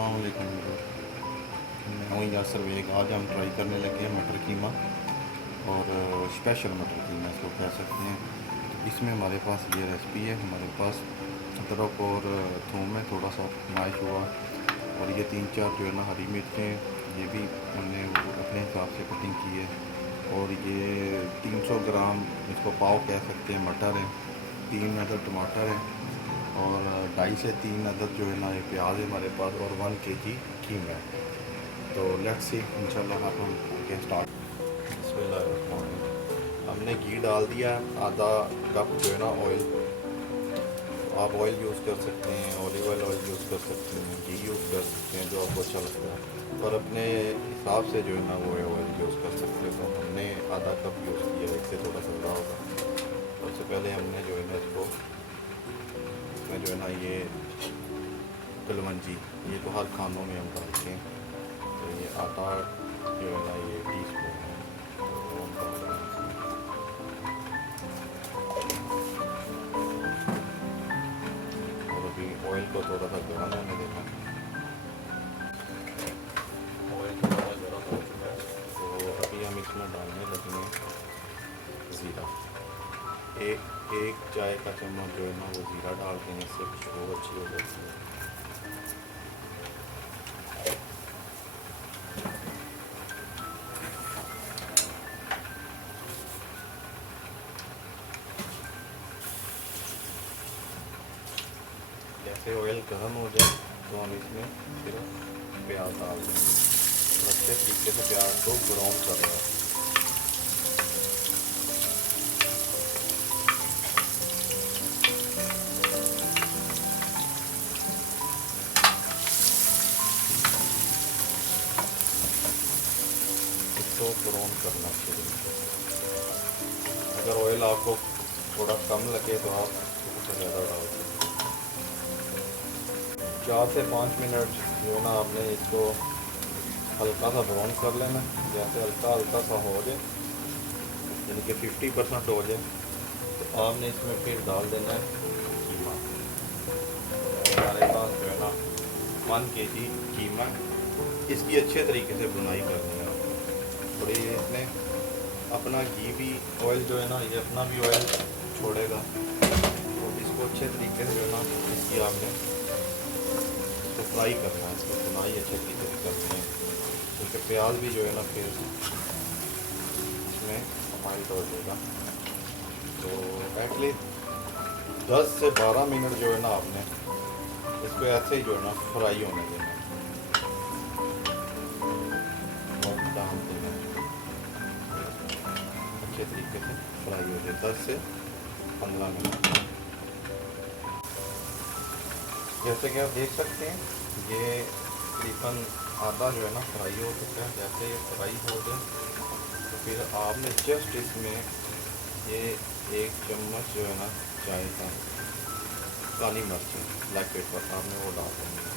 अस्सलाम वालेकुम। मैं हूँ यासर बेग। आज हम ट्राई करने लगे हैं मटर कीमा और स्पेशल मटर कीमा इसको कह सकते हैं। तो इसमें हमारे पास ये रेसिपी है। हमारे पास अदरक और थूम है, थोड़ा सा मैश हुआ, और ये 3-4 जो है ना हरी मिर्चें, ये भी हमने अपने हिसाब से कटिंग की है। और ये 300 ग्राम, इसको पाव कह सकते हैं, मटर है, 3 अदद टमाटर है, और 2.5 से 3 अदद जो है ना ये प्याज है हमारे पास, और 1 kg कीमा है। तो लेट्स सी इंशाल्लाह आप हम के स्टार्ट। बिस्मिल्लाहिर्रहमानिर्रहीम। हमने घी डाल दिया, आधा कप जो है ना ऑयल। आप ऑयल यूज़ कर सकते हैं, ऑलिव ऑयल यूज़ कर सकते हैं, घी यूज़ कर सकते हैं, जो आपको अच्छा लगता है, और अपने हिसाब से जो है ना वो ऑयल यूज़ कर सकते हैं। तो हमने आधा कप यूज़ किया, इससे थोड़ा सा ज़्यादा होगा। सबसे पहले हमने जो है ना इसको, इसमें जो है ना ये कलवंजी, ये तो हर खानों में हम डालते हैं। तो ये आटा जो है ना ये टीस्पून है, तो हम डाल रहे हैं इसमें। और अभी ऑयल को थोड़ा सा गर्म होने देना। ऑयल थोड़ा सा गर्म हो चुका है, तो अभी हम इसमें डालने लगे हैं ज़ीरा। एक चाय का चम्मच जो है ना वो ज़ीरा डाल देने से खुशबू अच्छी हो जाती है। जैसे ऑयल गर्म हो जाए तो हम इसमें फिर प्याज डाल देंगे, और अच्छे तरीके से प्याज को ब्राउन कर रहा है। इसको ब्राउन करना अच्छे तरीके से। अगर ऑयल आपको थोड़ा कम लगे तो आप थोड़ा ज़्यादा डाल सकते हैं। 4 से 5 मिनट जो है ना आपने इसको हल्का सा ब्राउन कर लेना। जैसे हल्का हल्का सा हो जाए, यानी कि 50% हो जाए, तो आपने इसमें फिर डाल देना है कीमा। हमारे पास जो है ना 1 kg कीमा, इसकी अच्छे तरीके से बुनाई करनी है आपको। और ये इसमें अपना घी भी, ऑयल जो है ना ये अपना भी ऑयल छोड़ेगा, तो इसको अच्छे तरीके से जो है ना इसकी आपने इसको फ्राई करना है। इसकी बुनाई अच्छे तरीके से करनी है, क्योंकि प्याज भी जो है ना फिर इसमें माइल्ड हो जाएगा। तो एटलीस्ट 10 से 12 मिनट जो है ना आपने इसको ऐसे ही जो है ना फ्राई होने देना है, और डाल देना है अच्छे तरीके से फ्राई हो जाए 10 से 15 मिनट। जैसे कि आप देख सकते हैं ये तकरीबन आधा जो है ना फ्राई हो चुका है। जैसे ये फ्राई हो जाए तो फिर आपने जस्ट इसमें ये 1 चम्मच जो है ना चाय का काली मिर्च, ब्लैक पेपर, आपने वो डाल देंगे।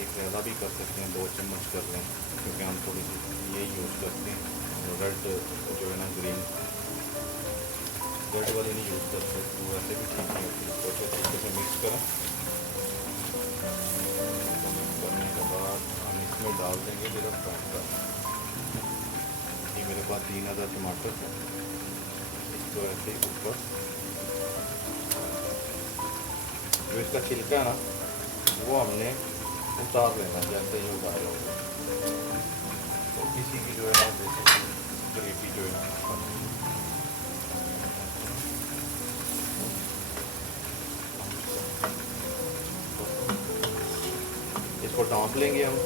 एक ज़्यादा भी कर सकते हैं, 2 चम्मच कर लें, क्योंकि हम थोड़ी सी ये यूज़ करते हैं रेड जो है ना ग्रीन, रेड वाली नहीं यूज़ करते, वो वैसे भी ठीक नहीं होती। इसको अच्छे तरीके से मिक्स करें। तो मिक्स करने के बाद हम इसमें डाल देंगे जरा टमाटर। ये मेरे पास 3 अदद टमाटर है, इसको ऐसे ऊपर, जो इसका छिलका है ना वो हमने उतार लेना। जैसे ही उतार होगा तो किसी की जो है ना जैसे ग्रेवी जो है ना इसको ढाँप लेंगे हम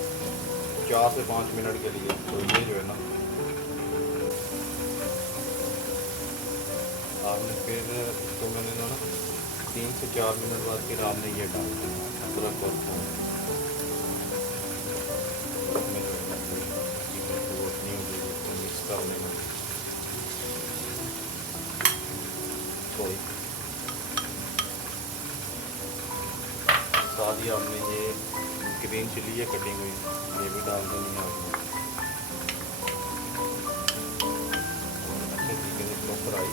4 से 5 मिनट के लिए। तो ये जो है ना आपने फिर इसको मैंने ना 3 से 4 मिनट बाद फिर आपने ये डाल देना अदरक और थूम। इसमें जो है ना कोई नहीं हो जाएगी, इसको मिक्स कर लेना। सॉरी, साथ ही आपने ये ग्रीन चिली है कटिंग हुई, ये भी डाल देनी है आपने। अच्छे तरीके से इसको फ्राई,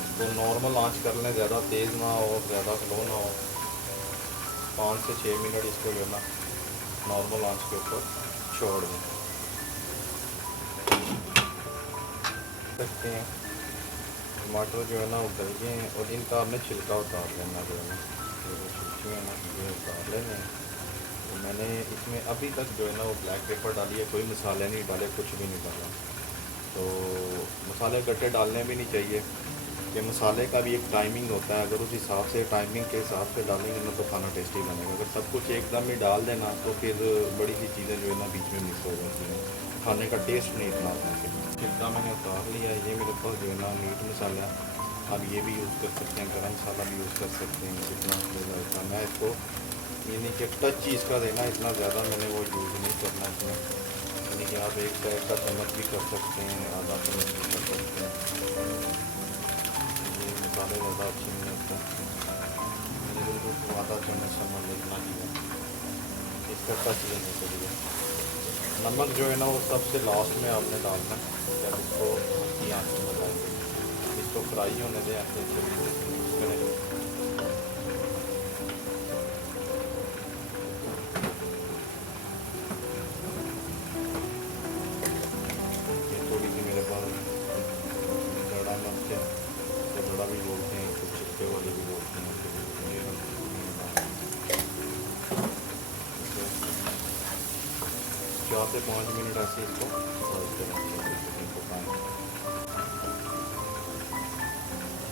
इसको तो नॉर्मल आंच कर लें, ज़्यादा तेज़ ना हो ज़्यादा स्लो ना हो। 5 से 6 मिनट इसको जो है ना नॉर्मल आंच के ऊपर छोड़ दें। सकते हैं टमाटर जो है ना उबल गए हैं और इनका आपने छिलका उतार लेना जो है ना, जो छिलकी है ना ये उतार लेने हैं। तो मैंने इसमें अभी तक जो है ना वो ब्लैक पेपर डाली है, कोई मसाले नहीं डाले, कुछ भी नहीं डाला। तो मसाले गट्टे डालने भी नहीं चाहिए कि मसाले का भी एक टाइमिंग होता है, अगर उस हिसाब से टाइमिंग के हिसाब से डालेंगे ना तो खाना टेस्टी बनेगा। अगर सब कुछ एकदम ही डाल देना तो फिर बड़ी सी चीज़ें जो है ना बीच में मिस हो जाती हैं, खाने का टेस्ट नहीं इतना आता है। छिलका मैंने उतार लिया, ये मेरे पास जो है ना मीट मसाला, आप ये भी यूज़ कर सकते हैं, गरम मसाला भी यूज़ कर सकते हैं, जितना फ्लेवर होता है। मैं इसको यानी कि टच चीज़ का देना, इतना ज़्यादा मैंने वो यूज़ नहीं करना इसमें, यानी कि आप एक चाय का चम्मच भी कर सकते हैं, आधा चम्मच भी कर सकते हैं। मसाले ज़्यादा अच्छे नहीं होते, मैंने बिल्कुल तो आधा चम्मच समझ लेना ही है इसका टच लेने के लिए। नमक जो है ना वो सबसे लास्ट में आपने डालना है, जब इसको हल्की आंच में लगाएंगे, इसको फ्राई होने दें ऐसे करें। ये थोड़ी सी मेरे पास बड़ा मिर्च है, तो बड़ा भी बोलते हैं, कुछ छिलके वाली भी बोलते हैं, तो ये 4 से 5 मिनट ऐसे इसको फ्राई करें पकाएँ।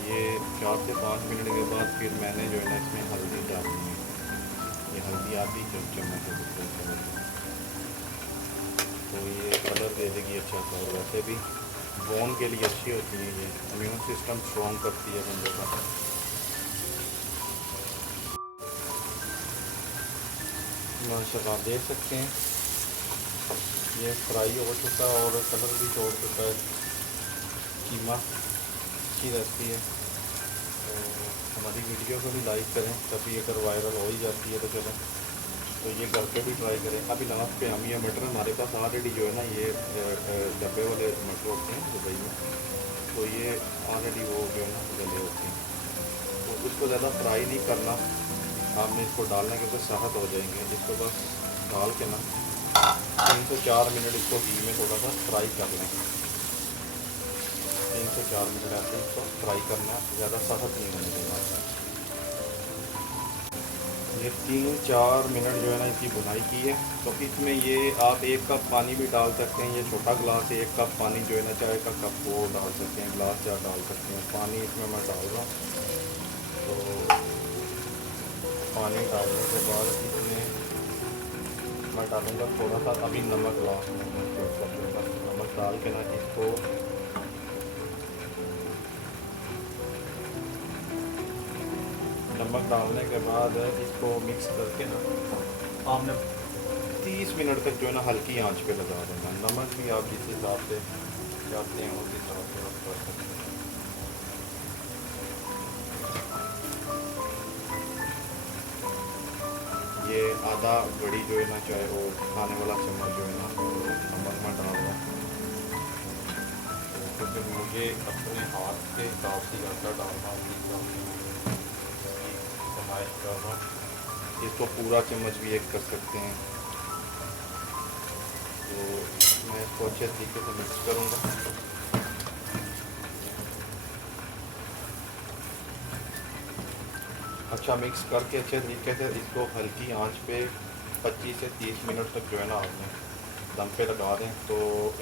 ये 4 से 5 मिनट के बाद फिर मैंने जो है ना इसमें हल्दी डालनी है, ये हल्दी आधी चम्मच है, तो ये कलर दे देगी अच्छा सा, और वैसे भी बोन के लिए अच्छी होती है, ये इम्यून सिस्टम स्ट्रॉन्ग करती है बंदे का। माशाल्लाह आप देख सकते हैं ये फ्राई हो चुका है और कलर भी छोड़ चुका है। कीमा अच्छी रेसिपी है, तो हमारी वीडियो को भी लाइक करें, कभी अगर वायरल हो ही जाती है तो चलो, तो ये करके भी ट्राई करें। अभी लास्ट पे हम ये मटर हमारे पास ऑलरेडी जो है ना ये डब्बे वाले मटर होते हैं दुबई में, तो ये ऑलरेडी वो जो है ना गले होते हैं, तो इसको ज़्यादा फ्राई नहीं करना आपने, इसको डालने के ऊपर सख्त हो जाएंगे। इसको बस डाल के ना 3 से 4 मिनट इसको घी में थोड़ा सा फ्राई कर लें, 3 से 4 मिनट ऐसे इसको फ्राई करना, ज़्यादा सख्त नहीं होने देना। ये 3-4 मिनट जो है ना इसकी बुनाई की है, तो इसमें ये आप 1 कप पानी भी डाल सकते हैं, ये छोटा गिलास है 1 कप पानी जो है ना चाय का कप वो डाल सकते हैं, गिलास चाय डाल सकते हैं। पानी इसमें मैं डाल रहा हूँ, तो पानी डालने के बाद इसमें मैं डालूँगा थोड़ा सा अभी नमक, लास्ट में नमक डाल के ना इसको नमक डालने के बाद इसको मिक्स करके ना आपने 30 मिनट तक जो है ना हल्की आंच पे लगा देना। नमक भी आप जिस हिसाब से चाहते हैं उस हिसाब से आप कर सकते हैं। ये आधा बड़ी जो है ना चाहे वो खाने वाला चम्मच जो है ना नमक में डाल रहा हूँ, तो फिर मुझे अपने हाथ के हिसाब से आटा डालना, उसी हिसाब से इसकी कमाइश कर रहा हूँ। इसको पूरा चम्मच भी एक कर सकते हैं, तो मैं इसको अच्छे तरीके से मिक्स करूँगा। अच्छा मिक्स करके अच्छे तरीके से इसको हल्की आंच पे 25 से 30 मिनट तक जो है ना आपने दम पे लगा दें, तो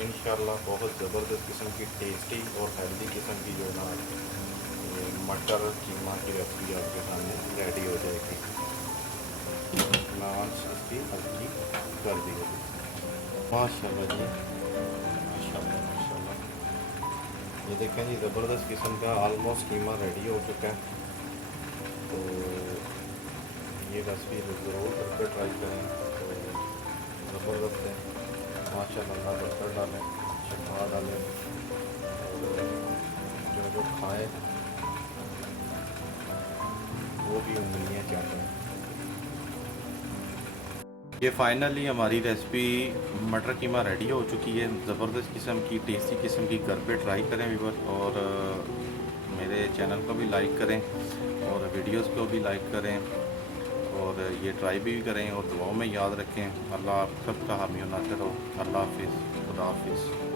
इंशाल्लाह बहुत ज़बरदस्त किस्म की टेस्टी और हेल्दी किस्म की जो है ना ये मटर कीमा की रेसिपी आपके सामने रेडी हो जाएगी। मैं आंच इसकी हल्की कर दी होगी। माशाल्लाह जी, माशाल्लाह माशाल्लाह, ये देखें जी ज़बरदस्त किस्म का ऑलमोस्ट कीमा रेडी हो चुका है। तो ये रेसिपी ज़रूर करके ट्राई करें, तो ज़बरदस्त है माशाल्लाह। बटर डालें, शक्कर डालें, और जो खाएँ वो भी उंगलियाँ चाटें। ये फाइनली हमारी रेसिपी मटर कीमा रेडी हो चुकी है, ज़बरदस्त किस्म की टेस्टी किस्म की, घर पे ट्राई करें व्यूअर। और मेरे चैनल को भी लाइक करें और वीडियोस को भी लाइक करें और ये ट्राई भी करें और दुआओं में याद रखें। अल्लाह आप सबका हामी नासिर हो। अल्लाह हाफिज़, खुदा हाफिज़।